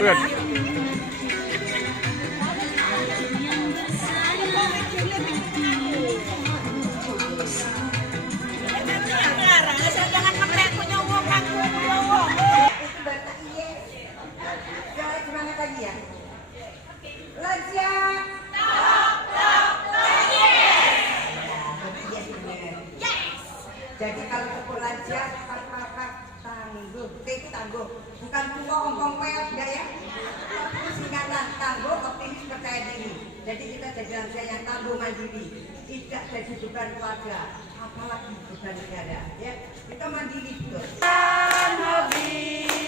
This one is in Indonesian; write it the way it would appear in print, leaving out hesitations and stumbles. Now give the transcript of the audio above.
Lihat. Jangan pakai punya uang aku punya uang. Itu bapak iya. Jangan semangat lagi ya. Lansia. Yes, benar. Yes. Jadi kalau untuk lansia kakak tangguh, tangguh, bukan tua ongkong peot enggak ya? Itu singkatan tangguh, optimis, percaya diri. Jadi kita jadi lansia yang tangguh mandiri, tidak jadi beban keluarga, apalagi beban negara. Ya, kita mandiri betul. Nabi.